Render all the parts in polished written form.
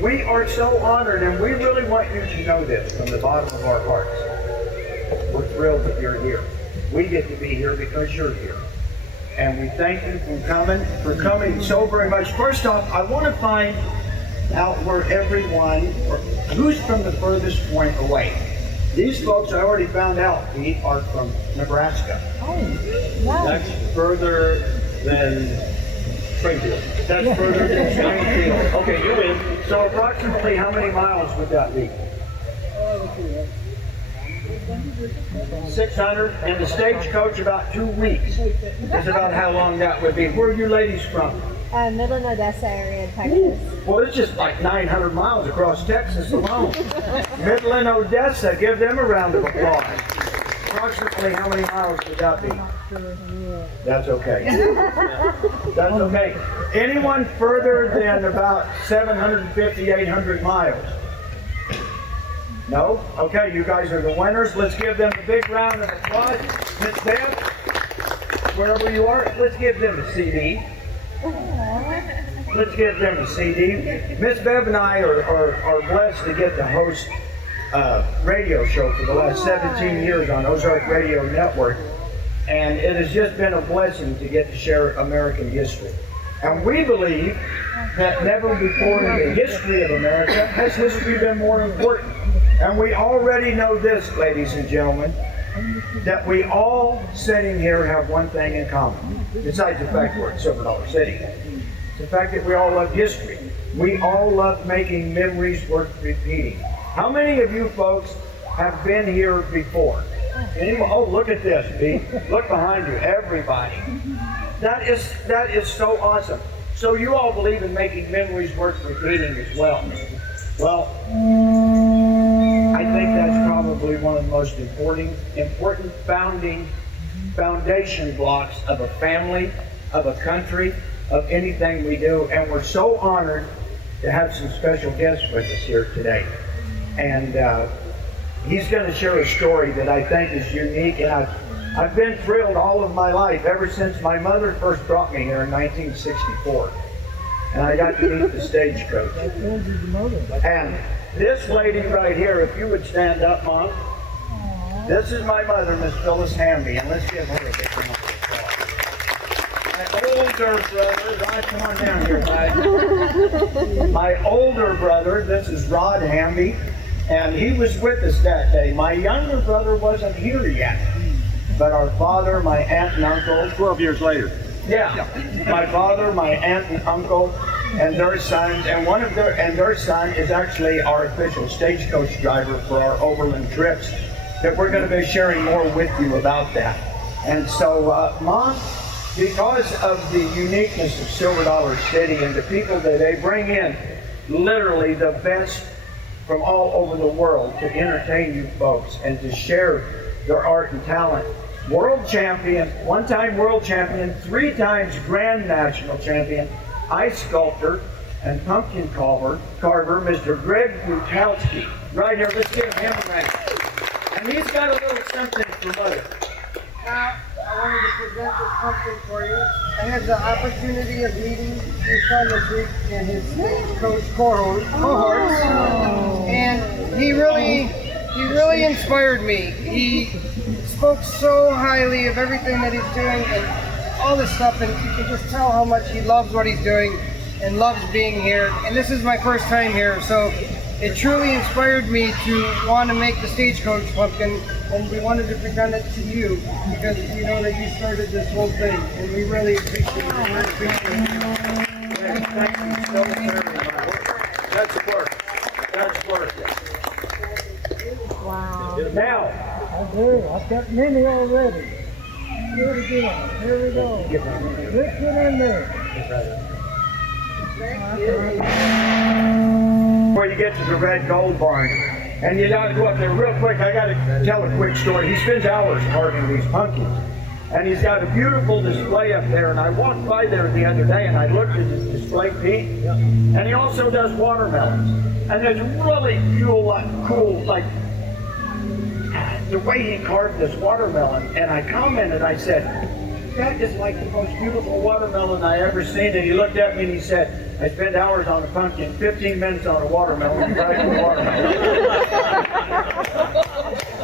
We are so honored, and we really want you to know this from the bottom of our hearts. We're thrilled that you're here. We get to be here because you're here. And we thank you for coming so very much. First off, I want to find out where everyone, who's from the furthest point away. These folks, I already found out, Pete, are from Nebraska. Oh, wow. That's further than Springfield. That's further than Springfield. Okay, you win. So approximately how many miles would that be? 600, and the stagecoach about 2 weeks is about how long that would be. Where are you ladies from? Midland, Odessa area in Texas. Well, it's just like 900 miles across Texas alone. Midland, Odessa, give them a round of applause. Approximately how many miles would that be? That's okay. That's okay. Anyone further than about 750, 800 miles? No? Okay, you guys are the winners. Let's give them a big round of applause. Miss Bev, wherever you are, let's give them a CD. Let's give them a CD. Miss Bev and I are blessed to get to host a radio show for the last 17 years on Ozark Radio Network. And it has just been a blessing to get to share American history. And we believe that never before in the history of America has history been more important. And we already know this, ladies and gentlemen, that we all sitting here have one thing in common, besides the fact we're in Silver Dollar City. The fact that we all love history. We all love making memories worth repeating. How many of you folks have been here before? Anyone? Oh, look at this, Pete. Look behind you, everybody. That is so awesome. So you all believe in making memories worth repeating as well. Well, I think that's probably one of the most important foundation blocks of a family, of a country, of anything we do. And we're so honored to have some special guests with us here today. And he's going to share a story that I think is unique. And I've been thrilled all of my life, ever since my mother first brought me here in 1964. And I got to meet the stagecoach. And this lady right here, if you would stand up, Mom. This is my mother, Miss Phyllis Hamby, and let's give her a big round of applause. My older brother, Rod, come on down here, bud. My older brother, this is Rod Hamby, and he was with us that day. My younger brother wasn't here yet, but our father, my aunt and uncle. 12 years later. Yeah, my father, my aunt and uncle, and their sons, and their son is actually our official stagecoach driver for our overland trips. That we're going to be sharing more with you about that. And so, Mom, because of the uniqueness of Silver Dollar City and the people that they bring in, literally the best from all over the world to entertain you folks and to share their art and talent. World champion, one-time world champion, 3 times grand national champion, ice sculptor, and pumpkin carver, Mr. Greg Bukowski. Right here, let's give him a round. And he's got a little something for Mother. Now, I wanted to present this pumpkin for you. I had the opportunity of meeting your son this week and his stagecoach cohorts. And he really inspired me. He spoke so highly of everything that he's doing and all this stuff, and you can just tell how much he loves what he's doing and loves being here. And this is my first time here, so it truly inspired me to want to make the stagecoach pumpkin, and we wanted to present it to you because we know that you started this whole thing, and we really appreciate it. Thank you so very much. That's work. That's work. Wow. Now, I do. I've got many already. Do it again. Here we go. Let's get in there. before you get to the red gold barn, and you gotta go up there real quick. I gotta tell a quick story. He spends hours carving these pumpkins, and he's got a beautiful display up there. And I walked by there the other day, and I looked at his display, Pete. And he also does watermelons, and there's really cool, like the way he carved this watermelon. And I commented, I said, that is like the most beautiful watermelon I ever seen. And he looked at me and he said, I spent hours on a pumpkin, 15 minutes on a watermelon, and back on a watermelon.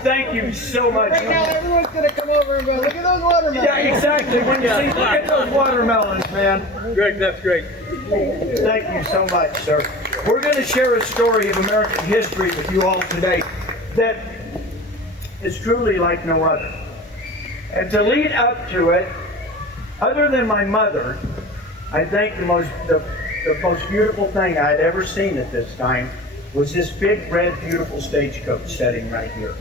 Thank you so much. Right now, everyone's going to come over and go, look at those watermelons. Yeah, exactly. When you see, look at those watermelons, man. Greg, that's great. Thank you so much, sir. We're going to share a story of American history with you all today that is truly like no other. And to lead up to it, other than my mother, I think the most beautiful thing I'd ever seen at this time was this big, red, beautiful stagecoach setting right here.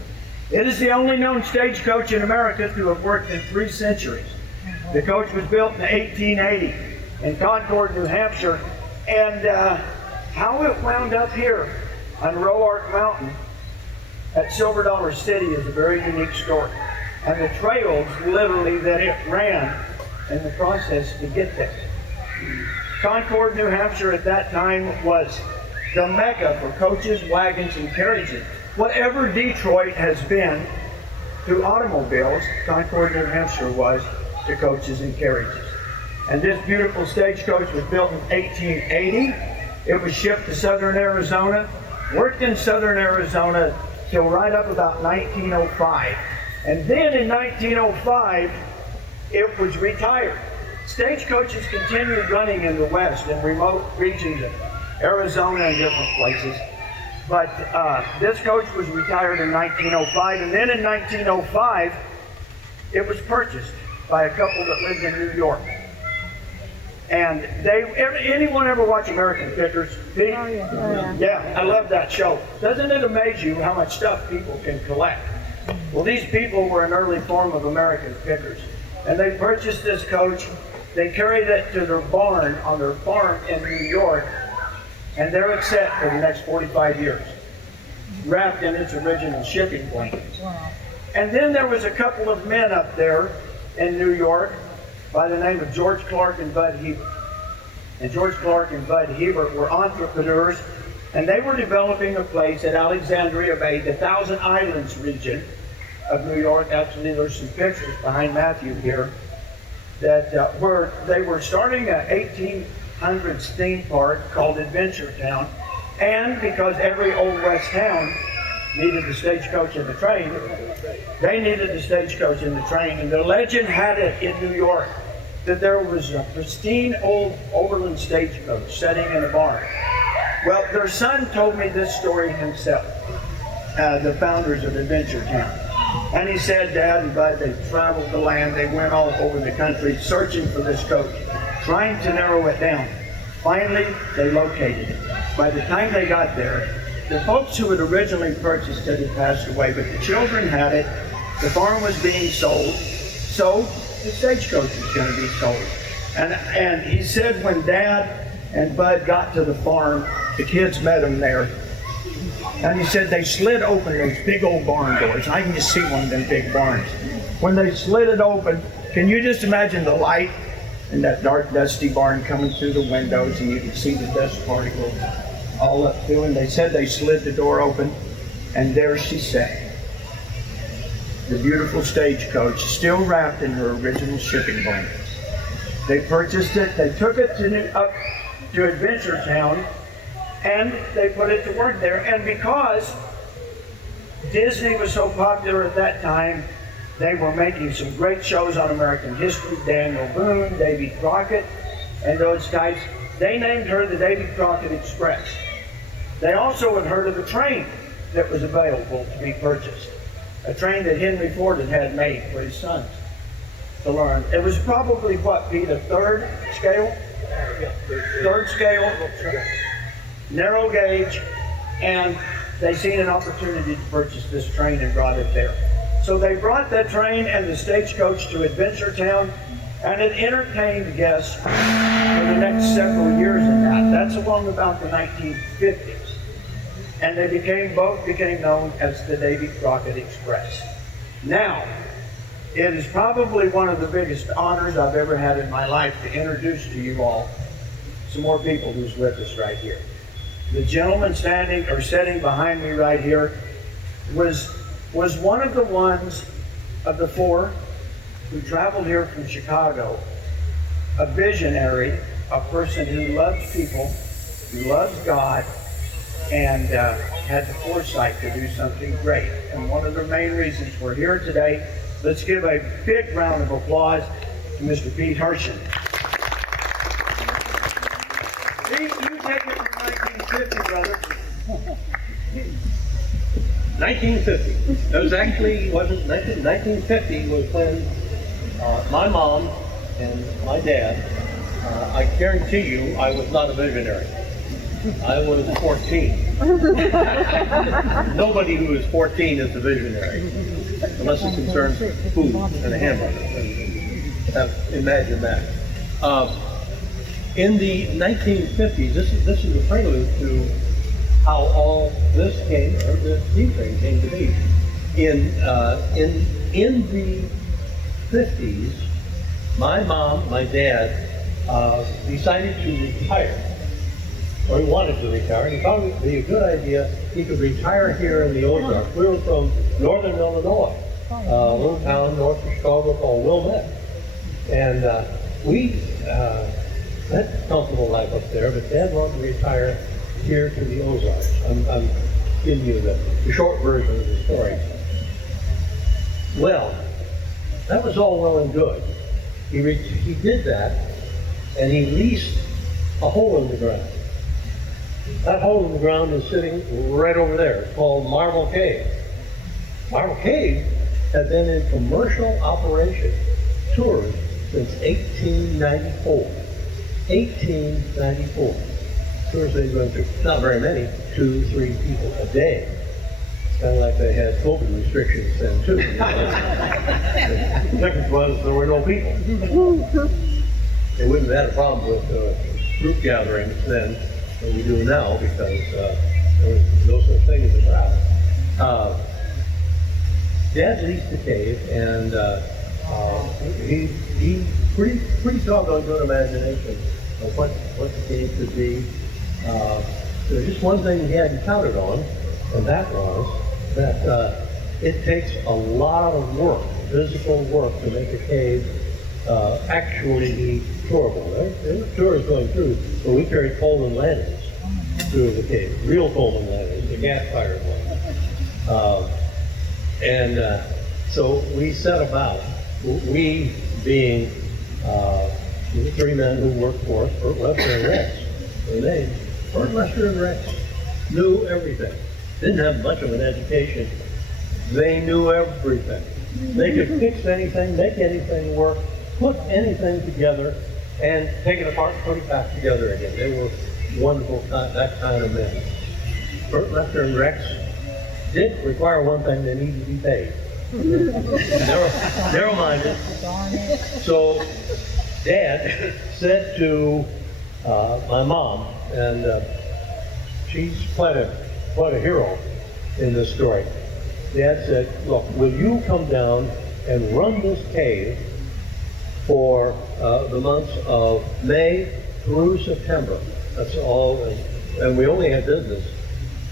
It is the only known stagecoach in America to have worked in 3 centuries. The coach was built in 1880 in Concord, New Hampshire, and how it wound up here on Ozark Mountain at Silver Dollar City is a very unique story. And the trails literally that it ran in the process to get there. Concord, New Hampshire at that time was the mecca for coaches, wagons, and carriages. Whatever Detroit has been to automobiles, Concord, New Hampshire was to coaches and carriages. And this beautiful stagecoach was built in 1880. It was shipped to southern Arizona, worked in southern Arizona till right up about 1905. And then in 1905, it was retired. Stagecoaches continued running in the West in remote regions of Arizona and different places. But this coach was retired in 1905, and then in 1905, it was purchased by a couple that lived in New York. And anyone ever watch American Pickers? Pete? Oh, yeah. Yeah, I love that show. Doesn't it amaze you how much stuff people can collect? Well, these people were an early form of American Pickers. And they purchased this coach. They carried it to their barn on their farm in New York. And there it sat for the next 45 years, wrapped in its original shipping blankets. Wow. And then there was a couple of men up there in New York by the name of George Clark and Bud Hebert. And George Clark and Bud Hebert were entrepreneurs, and they were developing a place at Alexandria Bay, the Thousand Islands region of New York. Actually, there's some pictures behind Matthew here that where they were starting an 1800s theme park called Adventure Town. And because every old West town needed the stagecoach and the train, they needed the stagecoach and the train. And the legend had it in New York that there was a pristine old Overland stagecoach sitting in a barn. Well, their son told me this story himself, the founders of Adventure Town. And he said, Dad and Bud, they traveled the land, they went all over the country searching for this coach, trying to narrow it down. Finally, they located it. By the time they got there, the folks who had originally purchased it had passed away, but the children had it. The farm was being sold, so the stagecoach was going to be sold. And he said when Dad and Bud got to the farm, the kids met him there. And he said they slid open those big old barn doors. I can just see one of them big barns. When they slid it open, can you just imagine the light in that dark, dusty barn coming through the windows, and you can see the dust particles all up through, and they said they slid the door open, and there she sat. The beautiful stagecoach, still wrapped in her original shipping blankets. They purchased it, they took it up to Adventure Town, and they put it to work there. And because Disney was so popular at that time, they were making some great shows on American history. Daniel Boone, Davy Crockett, and those guys. They named her the Davy Crockett Express. They also had heard of a train that was available to be purchased. A train that Henry Ford had made for his sons to learn. It was probably, what, Pete, a third scale? Third scale, narrow gauge, and they seen an opportunity to purchase this train and brought it there. So they brought the train and the stagecoach to Adventure Town, and it entertained guests for the next several years in that. That's along about the 1950s. And they both became known as the Davy Crockett Express. Now, it is probably one of the biggest honors I've ever had in my life to introduce to you all some more people who's with us right here. The gentleman sitting behind me right here was one of the ones of the four who traveled here from Chicago, a visionary, a person who loves people, who loves God, and had the foresight to do something great. And one of the main reasons we're here today, let's give a big round of applause to Mr. Pete Herschend. Pete, you take it from 1950, brother. 1950. That was actually, wasn't 1950 was when my mom and my dad, I guarantee you, I was not a visionary. I was 14. Nobody who is 14 is a visionary, unless it concerns food and a hamburger. Imagine that. In the 1950s, this is a prelude to how all this came, or this steam train came to be. In the 50s, my mom, my dad, decided to retire. Or he wanted to retire. He thought it would be a good idea he could retire here in the Ozarks. We were from northern Illinois, a little town north of Chicago called Wilmette. And we had a comfortable life up there, but Dad wanted to retire here to the Ozarks. I'm giving you the short version of the story. Well, that was all well and good. He did that, and he leased a hole in the ground. That hole in the ground is sitting right over there. It's called Marble Cave. Marble Cave had been in commercial operation, tours, since 1894. 1894. Tours they went through. Not very many, 2-3 people a day. It's kind of like they had COVID restrictions then too. You know? The difference was there were no people. They wouldn't have had a problem with group gatherings then than we do now, because there was no such thing as a crowd. Dad leased the cave, and he pretty doggone good imagination of what the cave could be. There's just one thing he hadn't counted on, and that was that it takes a lot of work, physical work, to make a cave actually be tourable. There were tours going through, but we carried Coleman lanterns through the cave, real Coleman lanterns, the gas-fired ones. So we set about, we being the 3 men who worked for us, Bert, Lester, and Rex. Their names, Bert, Lester, and Rex, knew everything. Didn't have much of an education. They knew everything. They could fix anything, make anything work, put anything together, and take it apart and put it back together again. They were wonderful, that kind of men. Bert, Lester, and Rex did require one thing: they needed to be paid. Narrow-minded. So Dad said to my mom, and she's quite a hero in this story. Dad said, "Look, will you come down and run this cave for the months of May through September?" That's all, and we only had business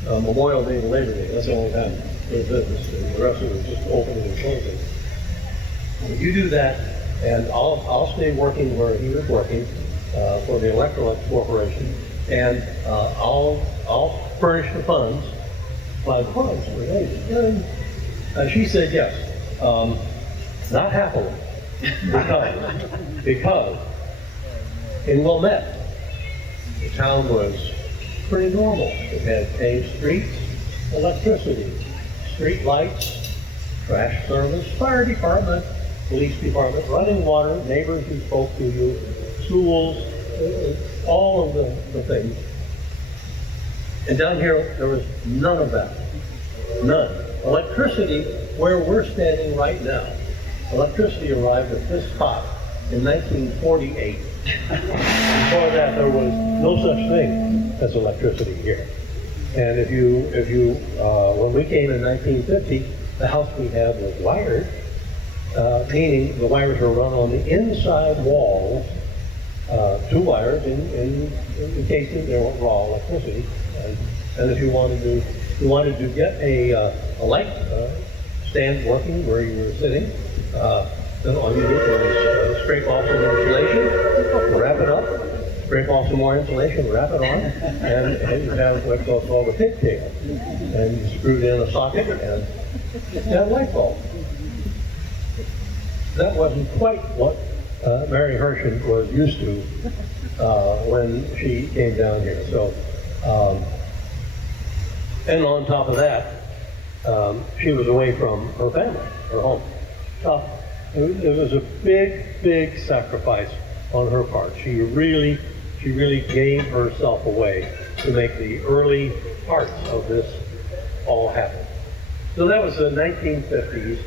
Memorial Day and Labor Day. That's the only time we had business. And the rest of it was just opening and closing. You do that, and I'll stay working where he was working for the Electrolux Corporation, and I'll furnish the funds. By the funds were raised. She said yes, not happily, because in Wilmette, the town was pretty normal. It had paved streets, electricity, street lights, trash service, fire department, police department, running water, neighbors who spoke to you, schools, all of the things. And down here, there was none of that. None. Electricity, where we're standing right now, electricity arrived at this spot in 1948. Before that, there was no such thing as electricity here. And if you, when we came in 1950, the house we had was wired, meaning the wires were run on the inside walls, 2 wires in case there weren't raw electricity. And if you wanted to get a light stand working where you were sitting, Then all you do is scrape off some insulation, wrap it up, scrape off some more insulation, wrap it on, and you have what's called a pigtail. And you screw it in a socket and you have a light bulb. That wasn't quite what Mary Herschend was used to when she came down here. So, and on top of that, she was away from her family, her home. So it was a big sacrifice on her part. She really gave herself away to make the early parts of this all happen. So that was the 1950s.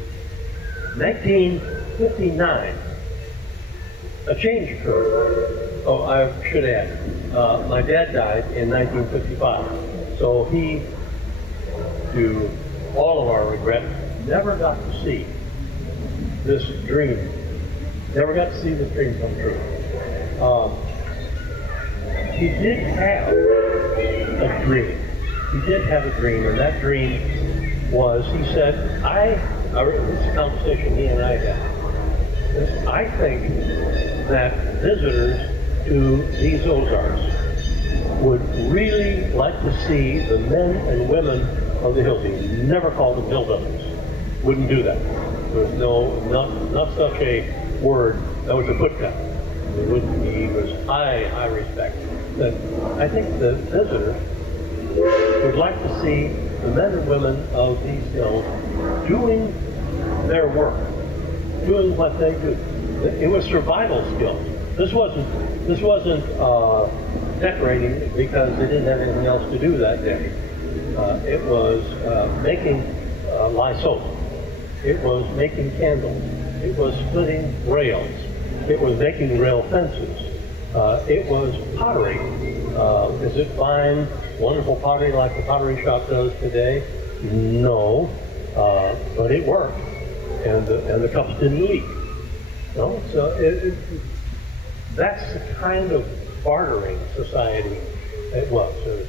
1959, a change occurred. Oh, I should add, my dad died in 1955, so he, to all of our regret, never got to see this dream. Never got to see this dream come true. He did have a dream. He did have a dream, and that dream was, he said, this is a conversation he and I had. I think that visitors to these Ozarks would really like to see the men and women of the hills. He never called them hillbillies. Wouldn't do that. There was not such a word. That was a put down. It wouldn't be. He was high respect. But I think the visitors would like to see the men and women of these hills doing their work, doing what they do. It was survival skills. This wasn't decorating because they didn't have anything else to do that day. It was making lye soap. It was making candles. It was splitting rails. It was making rail fences. It was pottery. Is it fine, wonderful pottery like the pottery shop does today? No, but it worked, and the cups didn't leak. No, so that's the kind of bartering society it was. There was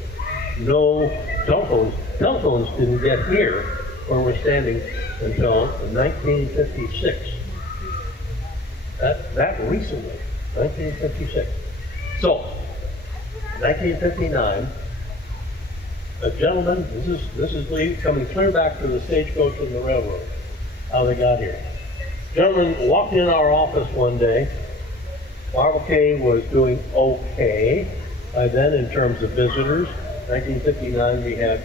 no telephones. Telephones didn't get here where we're standing until 1956. That recently, 1956. So, 1959, a gentleman, this is coming clear back to the stagecoach and the railroad, how they got here. Gentleman walked in our office one day. Marble Cave was doing okay by then in terms of visitors. 1959 we had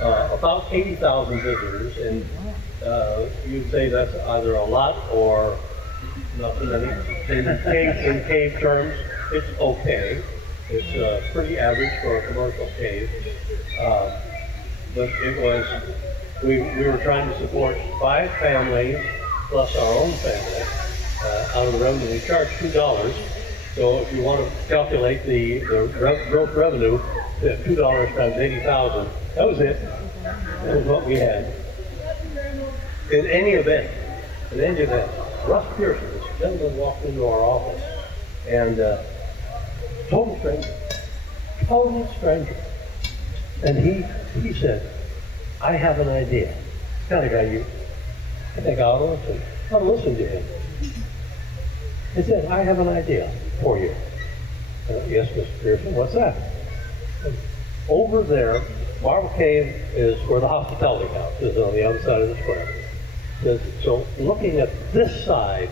about 80,000 visitors, and you'd say that's either a lot or not too many. In cave terms, it's okay. It's pretty average for a commercial cave. But it was, we were trying to support 5 families plus our own family out of the revenue. We charged $2. So if you want to calculate the gross revenue, $2 times 80,000, that was it. That was what we had. In any event, Russ Pearson, this gentleman walked into our office, and total stranger. And he said, I have an idea. The kind of guy I think I ought to listen to him. He said, I have an idea for you. Yes, Mr. Pearson, what's that? Over there, Marble Cave is where the hospitality house is, on the other side of the square. So looking at this side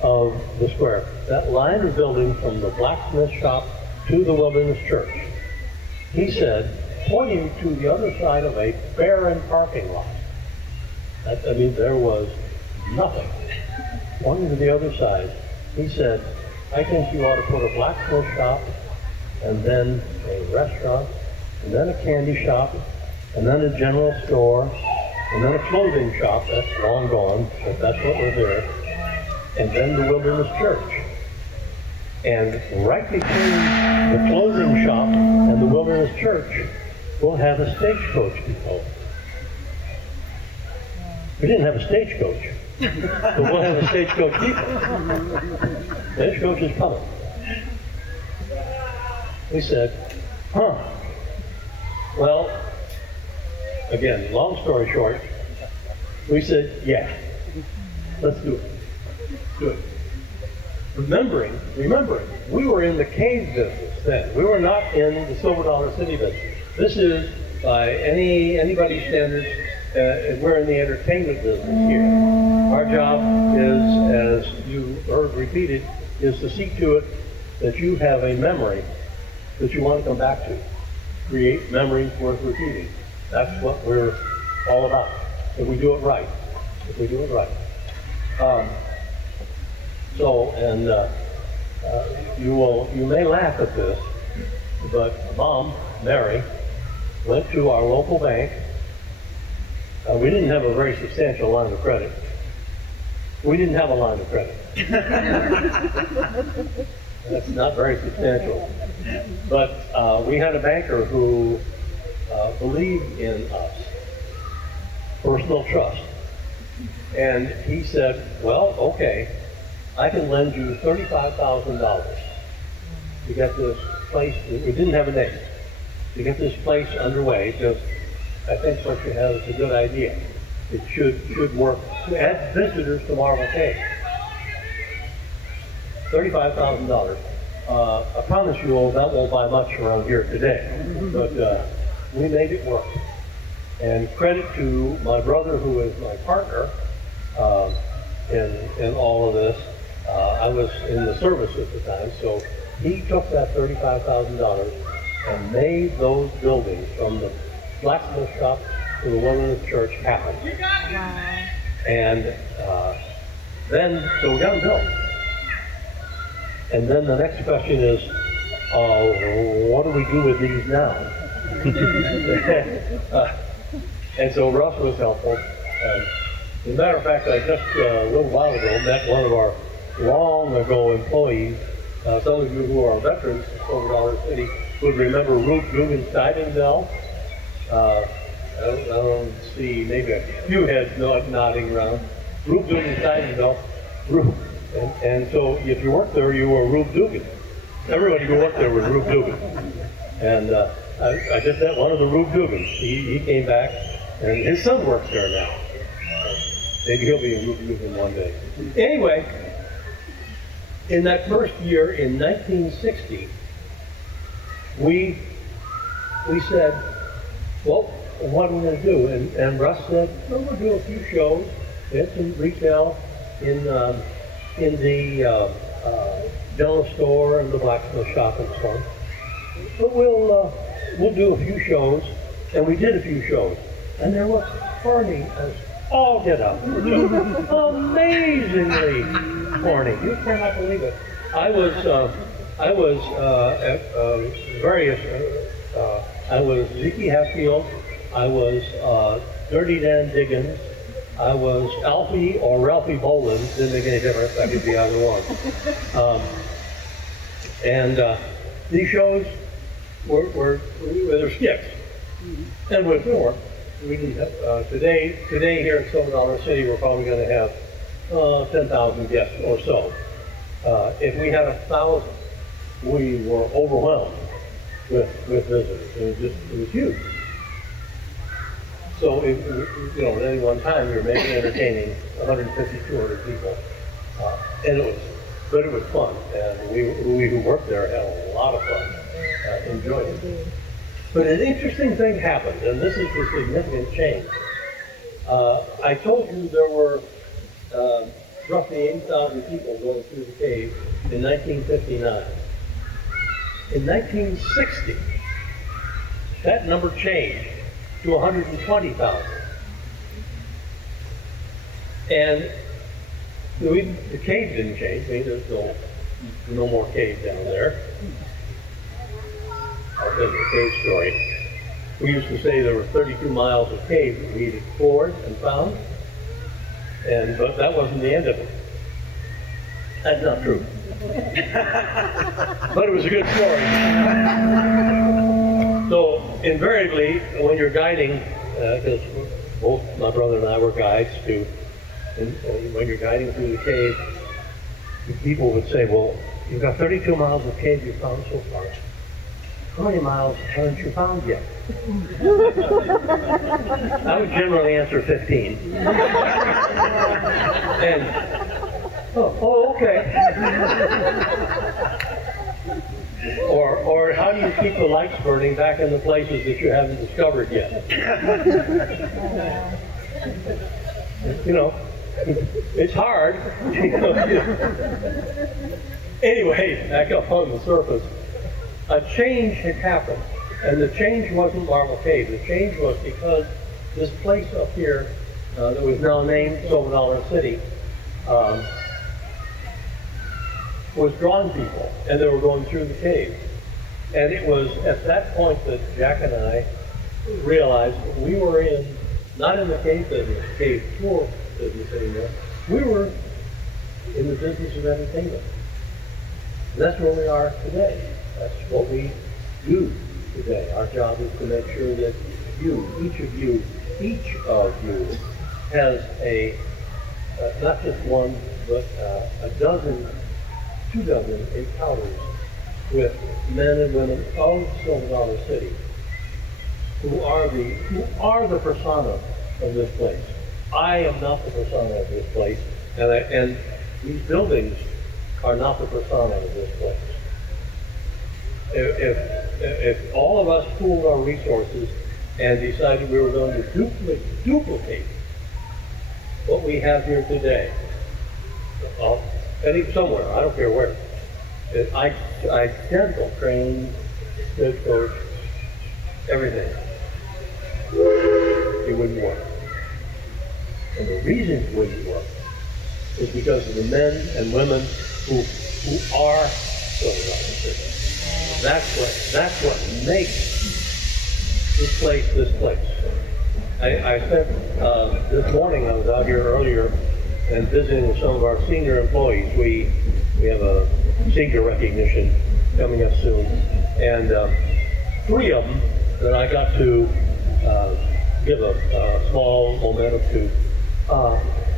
of the square, that line of building from the blacksmith shop to the Wilderness Church, he said, pointing to the other side of a barren parking lot. I mean, there was nothing. Pointing to the other side, he said, I think you ought to put a blacksmith shop, and then a restaurant, and then a candy shop, and then a general store, and then a clothing shop. That's long gone, but that's what was there. And then the Wilderness Church. And right between the clothing shop and the Wilderness Church, we'll have a stagecoach depot. We didn't have a stagecoach, but we'll have a stagecoach depot. Stagecoach is coming. We said, well, again, long story short, we said, yeah, let's do it. Good. Remembering, we were in the cave business then. We were not in the silver dollar city business. This is, by anybody's standards, we're in the entertainment business here. Our job is, as you heard repeated, is to see to it that you have a memory that you want to come back to. Create memories worth repeating. That's what we're all about. If we do it right. You may laugh at this, but Mom, Mary, went to our local bank. We didn't have a very substantial line of credit. We didn't have a line of credit. That's not very substantial. But we had a banker who believed in us. Personal trust. And he said, well, okay, I can lend you $35,000 to get this place, we didn't have a name, to get this place underway, because I think what you have is a good idea. It should work to add visitors to Marble Cave. $35,000. I promise you all that won't buy much around here today, but we made it work. And credit to my brother, who is my partner in all of this. I was in the service at the time, so he took that $35,000 and made those buildings, from the blacksmith shop to the Wilderness Church, happen. Wow. And so we got them built. And then the next question is, what do we do with these now? And so Russ was helpful. As a matter of fact, I just a little while ago met one of our long ago employees. Some of you who are veterans of Silver Dollar City would remember Ruth Dugan's diving bell. I don't see, maybe a few heads nodding around. Ruth Dugan's diving bell. And so if you worked there, you were Ruth Dugan. Everybody who worked there was Ruth Dugan. And I just met one of the Ruth Dugans. He came back, and his son works there now. Maybe he'll be a Ruth Dugan one day. Anyway, in that first year, in 1960, we said, well, what are we going to do? And Russ said, well, we'll do a few shows. We had some retail in the general store and the blacksmith shop and so on. But we'll do a few shows, and we did a few shows, and there was corny as all get up. Amazingly corny. You cannot believe it. I was Zeke Hatfield. I was Dirty Dan Diggins. I was Alfie or Ralphie Bolin. Didn't make any difference. I could be either one. These shows were skits, and with more. We didn't have, today here in Silver Dollar City, we're probably going to have 10,000 guests or so. If we had 1,000, we were overwhelmed with visitors. It was huge. So, at any one time, we were maybe entertaining 150, 200 people, and it was fun. And we who worked there had a lot of fun, enjoyed it. But an interesting thing happened, and this is the significant change. I told you there were roughly 80,000 people going through the cave in 1959. In 1960, that number changed to 120,000. And the cave didn't change. I mean, there's no more cave down there. I'll tell you a cave story. We used to say there were 32 miles of cave that we had explored and found, but that wasn't the end of it. That's not true. But it was a good story. So invariably, when you're guiding, because both my brother and I were guides too, and when you're guiding through the cave, people would say, well, you've got 32 miles of cave you found so far. How many miles haven't you found yet? I would generally answer 15. Oh, okay. Or how do you keep the lights burning back in the places that you haven't discovered yet? You know, it's hard. Anyway, back up on the surface. A change had happened, and the change wasn't Marble Cave. The change was because this place up here that was now named Silver Dollar City was drawing people, and they were going through the cave. And it was at that point that Jack and I realized we were not in the cave business, cave tour business anymore. We were in the business of entertainment. And that's where we are today. That's what we do today. Our job is to make sure that each of you has not just one, but a dozen, 2 dozen encounters with men and women of Silver Dollar City who are the persona of this place. I am not the persona of this place, and these buildings are not the persona of this place. If all of us pooled our resources and decided we were going to duplicate what we have here today, somewhere, I don't care where, identical train, stagecoach, everything, it wouldn't work. And the reason it wouldn't work is because of the men and women who are Silver Dollar City. That's what makes this place. I spent this morning, I was out here earlier and visiting with some of our senior employees. We have a senior recognition coming up soon, and 3 of them that I got to give a small memento to.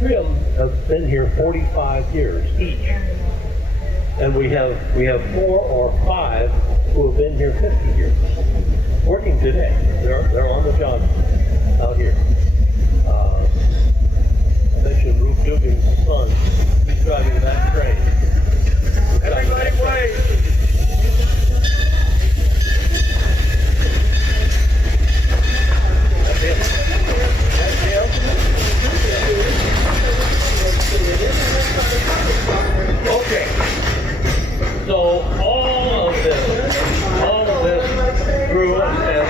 3 of them have been here 45 years each, and we have 4 or 5 who have been here 50 years, working today. They're on the job out here. I mentioned Ruth Dugan's son. He's driving that train. Everybody wave. That's it. That's him. Okay. So all of this grew up, and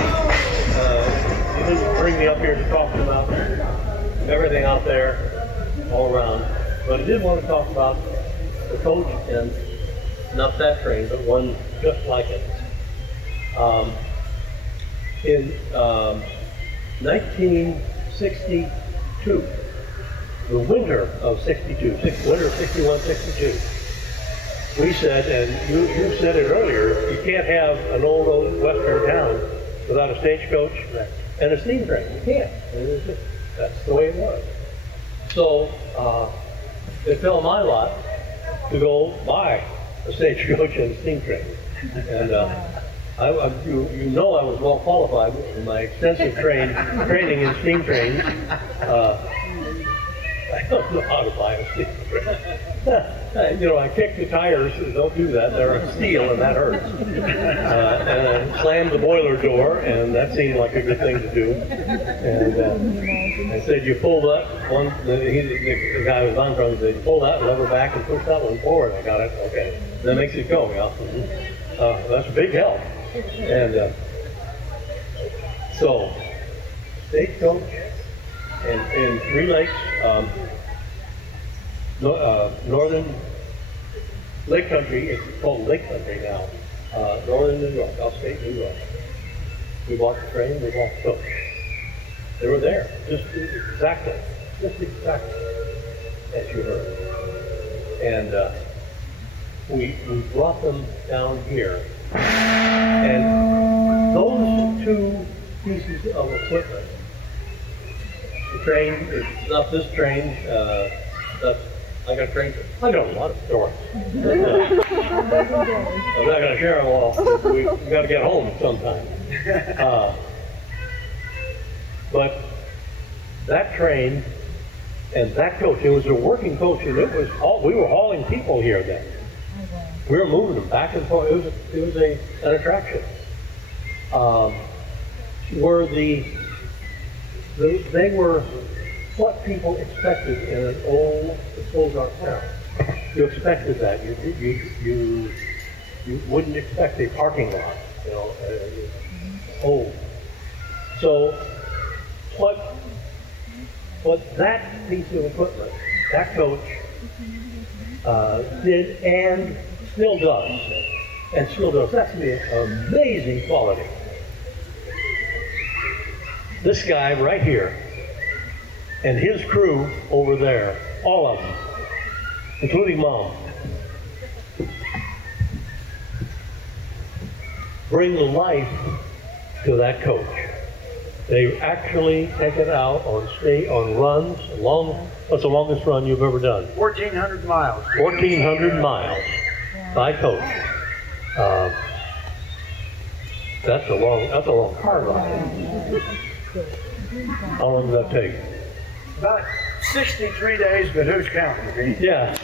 you didn't bring me up here to talk about everything out there all around, but I did want to talk about the coach, and not that train, but one just like it. In 1962, the winter of 62, winter of 61, 62, we said, and you said it earlier, you can't have an old western town without a stagecoach and a steam train. You can't. That's the way it was. So it fell my lot to go buy a stagecoach and a steam train. And you know I was well qualified with my extensive training in steam trains. I don't know how to buy a steam train. I kicked the tires. Don't do that. They're of steel, and that hurts. And I slammed the boiler door, and that seemed like a good thing to do. And I said, "You pull that one." The guy who was on front said, "You pull that lever back and push that one forward." I got it. Okay. That makes it go. Yeah. That's a big help. And so, stagecoach and 3 Lakes. Northern Lake Country, it's called Lake Country now. Northern New York, upstate New York. We bought the train, we bought the coach. They were there, just exactly as you heard. And we brought them down here. And those 2 pieces of equipment, the train is not this train, I got a lot of stories. I'm not going to share them all. We've got to get home sometime. But that train And that coach, it was a working coach, and it was we were hauling people here then. We were moving them back and forth. It was an attraction. They were what people expected in an old Ozark town. You expected that. You wouldn't expect a parking lot, old. So what that piece of equipment, that coach did and still does, that's the amazing quality. This guy right here and his crew over there, all of them, including Mom, bring life to that coach. They actually take it out on runs. What's the longest run you've ever done? 1,400 miles. 1,400 miles by coach. That's a long car ride. How long does that take? About 63 days, but who's counting? Yeah.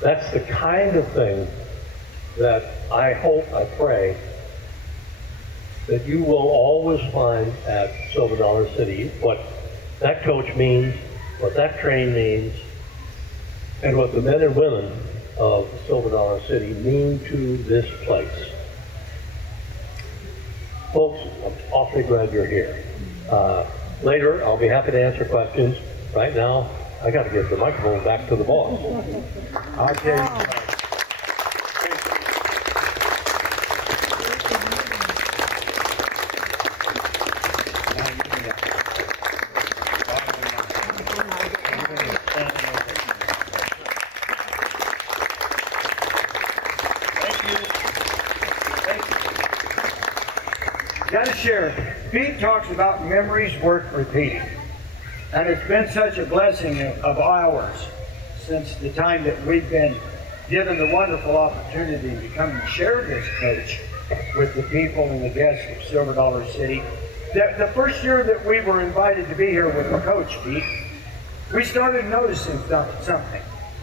That's the kind of thing that I pray, that you will always find at Silver Dollar City, what that coach means, what that train means, and what the men and women of Silver Dollar City mean to this place. Folks, I'm awfully glad you're here. Later, I'll be happy to answer questions. Right now, I got to give the microphone back to the boss. I tell you. Got to share. Pete talks about memories worth repeating. And it's been such a blessing of ours since the time that we've been given the wonderful opportunity to come and share this coach with the people and the guests of Silver Dollar City. The first year that we were invited to be here with the coach, Pete, we started noticing something.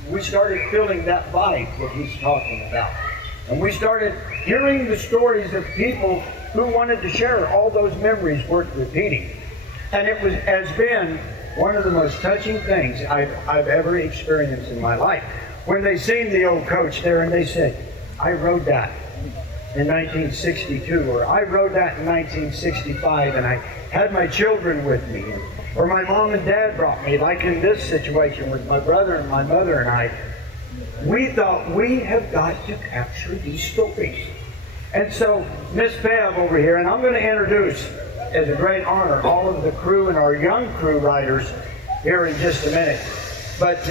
We started feeling that vibe that he's talking about. And we started hearing the stories of people who wanted to share all those memories worth repeating. And it has been one of the most touching things I've ever experienced in my life. When they seen the old coach there and they said, I rode that in 1962, or I rode that in 1965, and I had my children with me, or my mom and dad brought me, like in this situation with my brother and my mother and I. We thought, we have got to capture these stories. And so, Miss Bev over here, and I'm going to introduce, as a great honor, all of the crew and our young crew riders here in just a minute. But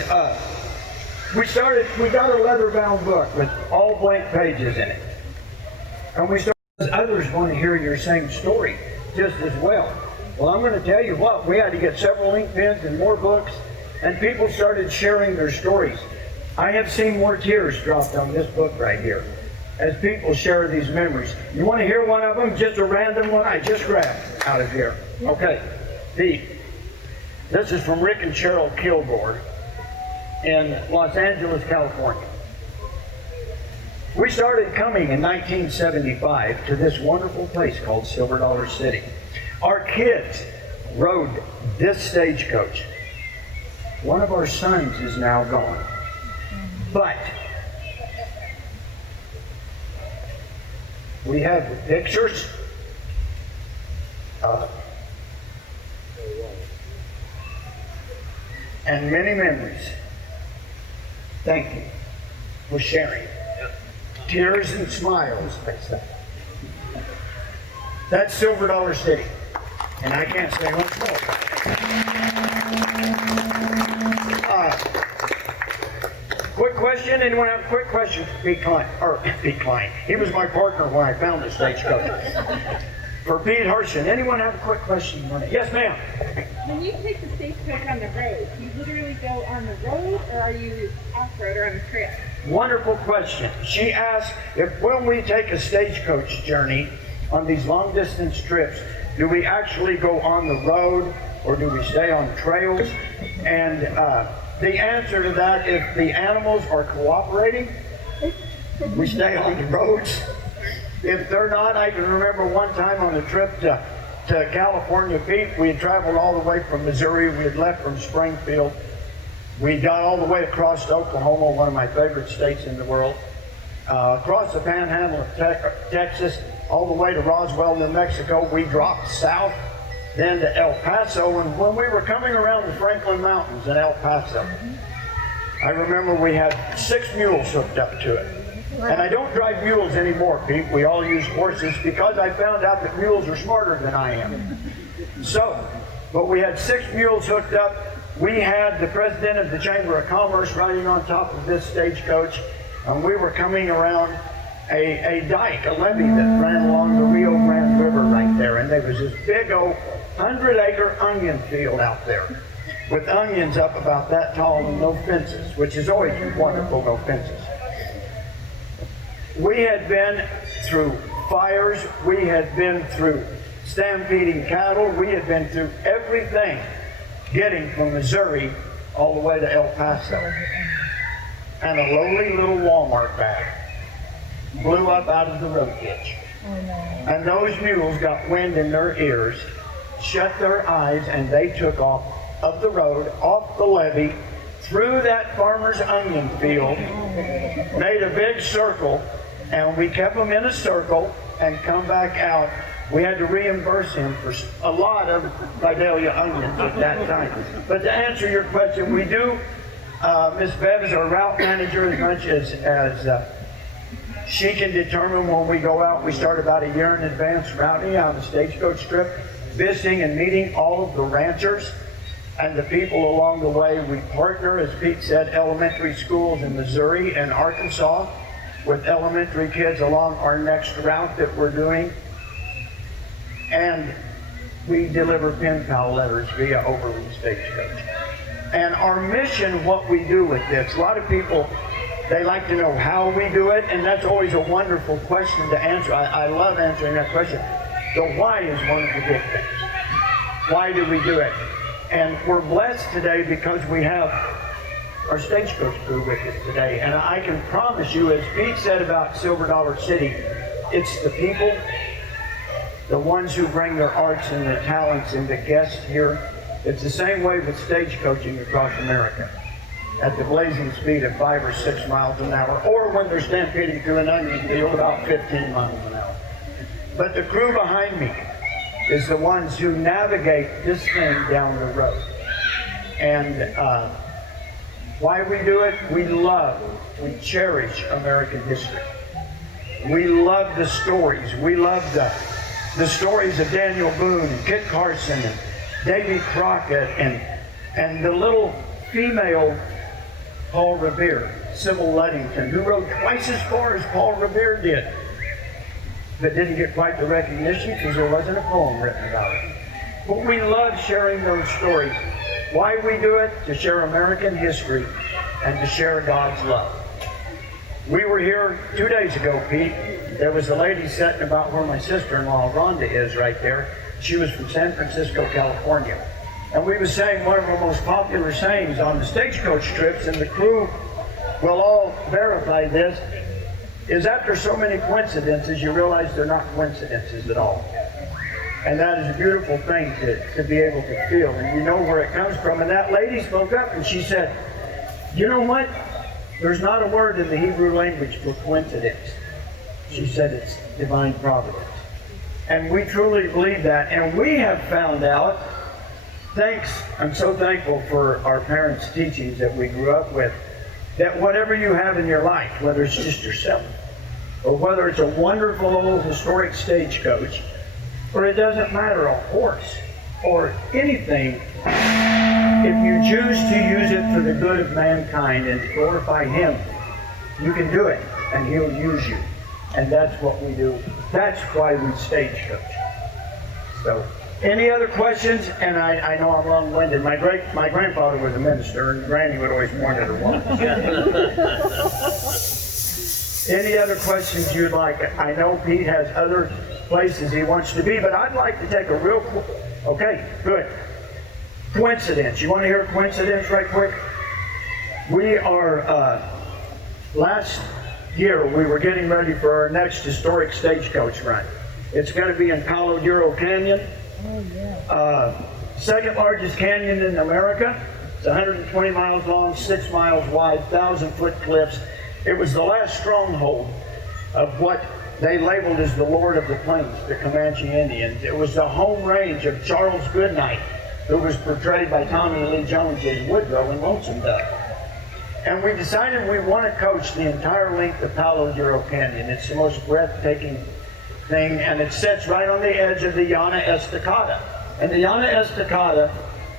we got a leather-bound book with all blank pages in it. And we started, others want to hear your same story just as well. Well, I'm going to tell you what, we had to get several ink pens and more books, and people started sharing their stories. I have seen more tears dropped on this book right here as people share these memories. You want to hear one of them? Just a random one I just grabbed out of here. Okay, Pete. This is from Rick and Cheryl Kilgore in Los Angeles, California. We started coming in 1975 to this wonderful place called Silver Dollar City. Our kids rode this stagecoach. One of our sons is now gone. But we have the pictures and many memories. Thank you for sharing. Tears and smiles. That's Silver Dollar City. And I can't say much more. Quick question. Anyone have a quick question for Pete Klein? He was my partner when I found the stagecoach. For Peter Herschend. Anyone have a quick question? Yes, ma'am. When you take the stagecoach on the road, do you literally go on the road, or are you off-road or on a trail? Wonderful question. She asked if when we take a stagecoach journey on these long-distance trips, Do we actually go on the road, or do we stay on trails? And the answer to that, if the animals are cooperating, we stay on the roads. If they're not, I can remember one time on a trip to California, Pete, we had traveled all the way from Missouri. We had left from Springfield. We got all the way across to Oklahoma, one of my favorite states in the world, across the panhandle of Texas, all the way to Roswell, New Mexico. We dropped south, then to El Paso, and when we were coming around the Franklin Mountains in El Paso, I remember we had 6 mules hooked up to it. And I don't drive mules anymore, Pete. We all use horses because I found out that mules are smarter than I am. But we had 6 mules hooked up. We had the president of the Chamber of Commerce riding on top of this stagecoach, and we were coming around a dike, a levee that ran along the Rio Grande River right there, and there was this big old 100-acre onion field out there with onions up about that tall and no fences, which is always wonderful, no fences. We had been through fires, we had been through stampeding cattle, we had been through everything getting from Missouri all the way to El Paso. And a lowly little Walmart bag blew up out of the road ditch. And those mules got wind in their ears, shut their eyes, and they took off of the road, off the levee, through that farmer's onion field, made a big circle, and we kept them in a circle and come back out. We had to reimburse him for a lot of Vidalia onions at that time. But to answer your question, we do. Miss Bev is our route manager as much as she can determine when we go out. We start about a year in advance routing on the stagecoach trip, visiting and meeting all of the ranchers and the people along the way. We partner, as Pete said, elementary schools in Missouri and Arkansas with elementary kids along our next route that we're doing. And we deliver pen pal letters via Overland Stagecoach. And our mission, what we do with this, a lot of people, they like to know how we do it, and that's always a wonderful question to answer. I love answering that question. The why is one of the big things. Why do we do it? And we're blessed today because we have our stagecoach crew with us today. And I can promise you, as Pete said about Silver Dollar City, it's the people, the ones who bring their arts and their talents and the guests here. It's the same way with stagecoaching across America, at the blazing speed of 5 or 6 miles an hour, or when they're stampeding through an onion field about 15 miles an hour. But the crew behind me is the ones who navigate this thing down the road. And why we do it? We cherish American history. We love the stories. We love the stories of Daniel Boone and Kit Carson and Davy Crockett and the little female Paul Revere, Sybil Ludington, who rode twice as far as Paul Revere did, but didn't get quite the recognition because there wasn't a poem written about it. But we love sharing those stories. Why we do it? To share American history and to share God's love. We were here 2 days ago, Pete. There was a lady sitting about where my sister-in-law, Rhonda, is right there. She was from San Francisco, California. And we were saying one of our most popular sayings on the stagecoach trips, and the crew will all verify this, is after so many coincidences, you realize they're not coincidences at all. And that is a beautiful thing to be able to feel, and you know where it comes from. And that lady spoke up and she said, you know what? There's not a word in the Hebrew language for coincidence. She said it's divine providence. And we truly believe that. And we have found out, I'm so thankful for our parents' teachings that we grew up with, that whatever you have in your life, whether it's just yourself, or whether it's a wonderful old historic stagecoach, or it doesn't matter, a horse, or anything, if you choose to use it for the good of mankind and to glorify Him, you can do it, and He'll use you. And that's what we do. That's why we stagecoach. So, any other questions? And I know I'm long-winded. My grandfather was a minister, and Granny would always wanted her one. Any other questions you'd like? I know Pete has other places he wants to be. But I'd like to take a okay, good. Coincidence. You want to hear a coincidence right quick? We are, last year we were getting ready for our next historic stagecoach run. It's going to be in Palo Duro Canyon. Oh, yeah. Second largest canyon in America. It's 120 miles long, 6 miles wide, 1,000-foot cliffs. It was the last stronghold of what they labeled as the Lord of the Plains, the Comanche Indians. It was the home range of Charles Goodnight, who was portrayed by Tommy Lee Jones as Woodrow in Lonesome Dove. And we decided we want to coach the entire length of Palo Duro Canyon. It's the most breathtaking thing, and it sits right on the edge of the Llana Estacada. And the Llana Estacada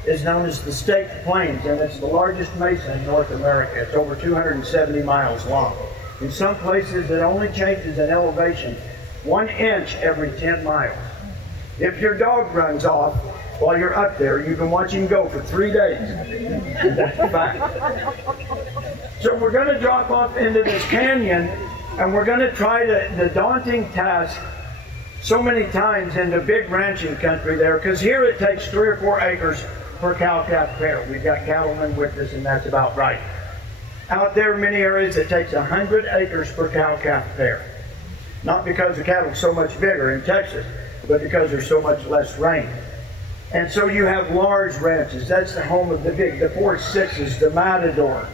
is known as the Staked Plains, and it's the largest mesa in North America. It's over 270 miles long. In some places, it only changes in elevation 1 inch every 10 miles. If your dog runs off while you're up there, you can watch him go for 3 days. That's the fact. So we're going to drop off into this canyon, and we're going to try the daunting task so many times in the big ranching country there, because here it takes 3 or 4 acres per cow-calf pair. We've got cattlemen with us, and that's about right. Out there in many areas, it takes 100 acres per cow-calf pair. Not because the cattle are so much bigger in Texas, but because there's so much less rain. And so you have large ranches. That's the home of the 4-6s, the Matador,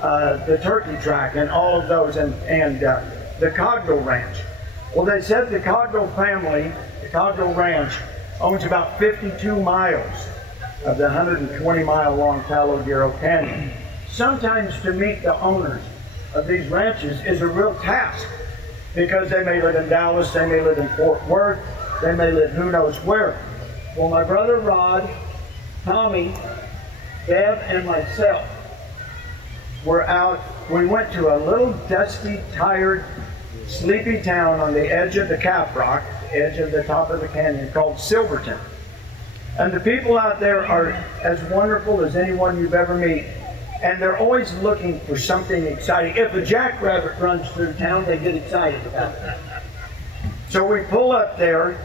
the Turkey Track, and all of those, and the Cogdell Ranch. Well, they said the Cogdell family, the Cogdell Ranch, owns about 52 miles of the 120-mile-long Palo Duro Canyon. Sometimes to meet the owners of these ranches is a real task, because they may live in Dallas, they may live in Fort Worth, they may live who knows where. Well, my brother Rod, Tommy, Bev, and myself were out. We went to a little dusty, tired, sleepy town on the edge of the Cap Rock, edge of the top of the canyon, called Silverton. And the people out there are as wonderful as anyone you've ever met. And they're always looking for something exciting. If a jackrabbit runs through town, they get excited about that. So we pull up there,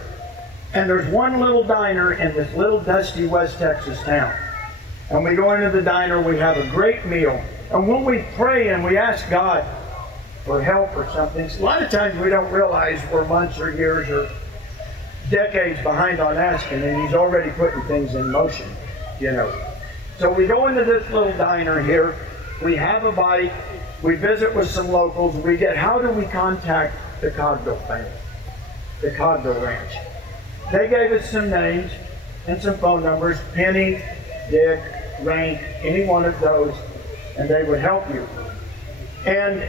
and there's one little diner in this little dusty West Texas town. And we go into the diner, we have a great meal. And when we pray and we ask God for help or something, a lot of times we don't realize we're months or years or decades behind on asking, and He's already putting things in motion, you know. So we go into this little diner here, we have a bite, we visit with some locals, we get, how do we contact the Cogdell family, the Cogdell Ranch? They gave us some names and some phone numbers, Penny, Dick, Rank, any one of those, and they would help you. And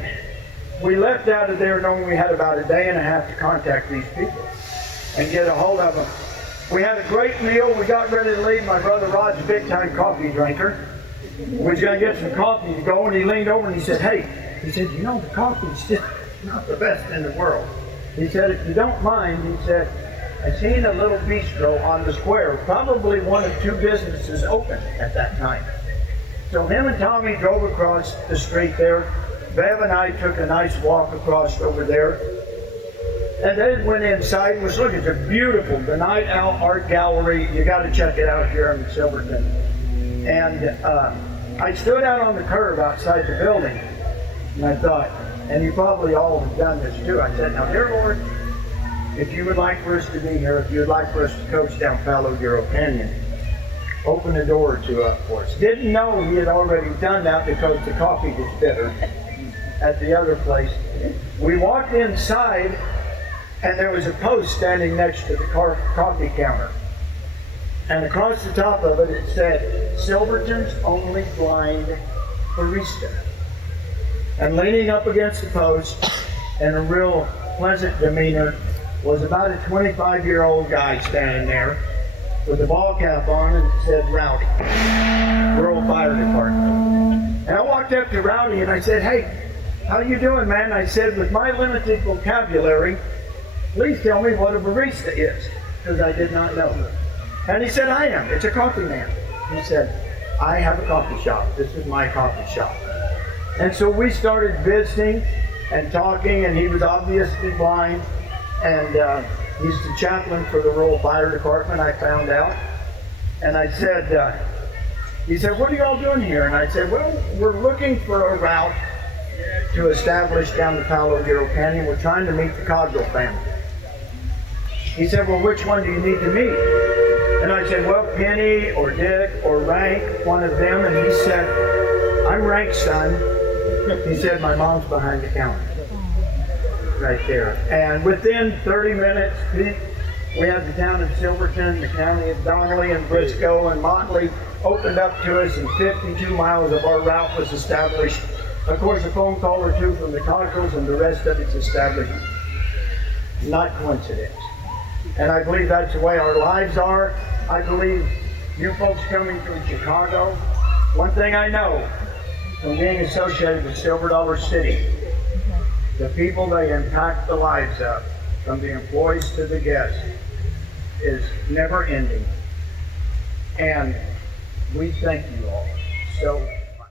we left out of there knowing we had about a day and a half to contact these people and get a hold of them. We had a great meal. We got ready to leave. My brother Rod's a big-time coffee drinker. We was going to get some coffee to go, and he leaned over and he said, hey, he said, you know, the coffee's just not the best in the world. He said, if you don't mind, he said, I seen a little bistro on the square, probably one of 2 businesses open at that time. So him and Tommy drove across the street there. Bev and I took a nice walk across over there. And then went inside and was looking. It's a beautiful, the Night Owl Art Gallery. You got to check it out here in Silverton. And I stood out on the curb outside the building, and I thought, and you probably all have done this too. I said, now, dear Lord, if you would like for us to be here, if you would like for us to coach down Palo Duro Canyon, open the door or two up for us. Didn't know He had already done that because the coffee was bitter at the other place. We walked inside, and there was a post standing next to the coffee counter. And across the top of it, it said, Silverton's only blind barista. And leaning up against the post, in a real pleasant demeanor, was about a 25-year-old guy standing there with a ball cap on, and it said Rowdy, Rural Fire Department. And I walked up to Rowdy and I said, hey, how you doing, man? I said, with my limited vocabulary, please tell me what a barista is, because I did not know. And he said, I am. It's a coffee man. He said, I have a coffee shop. This is my coffee shop. And so we started visiting and talking, and he was obviously blind. And He's the chaplain for the rural fire department, I found out. And I said, he said, what are you all doing here? And I said, well, we're looking for a route to establish down the Palo Duro Canyon. We're trying to meet the Cogdell family. He said, well, which one do you need to meet? And I said, well, Penny or Dick or Rank, one of them. And he said, I'm Rank's son. He said, my mom's behind the counter. Right there. And within 30 minutes, we had the town of Silverton, the county of Donnelly and Briscoe and Motley opened up to us, and 52 miles of our route was established. Of course, a phone call or two from the Cogdells, and the rest of it's established. Not coincidence. And I believe that's the way our lives are. I believe you folks coming from Chicago, one thing I know from being associated with Silver Dollar City, the people they impact the lives of, from the employees to the guests, is never ending. And we thank you all. So